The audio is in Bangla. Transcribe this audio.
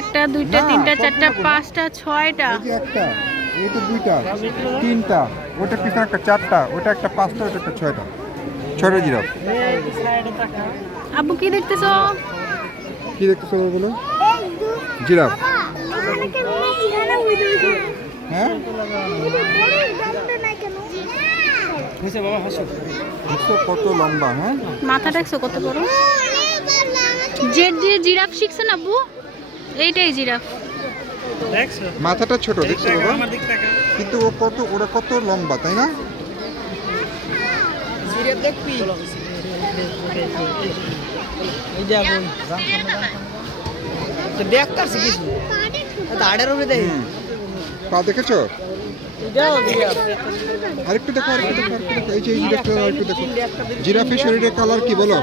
একটা দুইটা তিনটা চারটা পাঁচটা ছয়টা একটা একটা একটা দুইটা তিনটা ওটা ওটা চারটা পাঁচটা ছয়টা কি জিরাফ হয়েছে বাবা হাসো হাসো কত লম্বা হ্যাঁ মাথা দেখছো কত বড় জেড দিয়ে জিরাফ শিখছো না বু এইটাই জিরাফ দেখছো মাথাটা ছোট দেখছো বাবা কিন্তু ও কত ওরা কত লম্বা তাই না জিরাফ দেখবি এই যে আগুন দেখ কার সিগিস দাঁড়ের উপরে দেখ পা দেখেছো আরেকটু দেখো আরেকটু দেখো আরেকটু দেখো এই যে দেখো জিরাফি শরীরের কালার কি বলো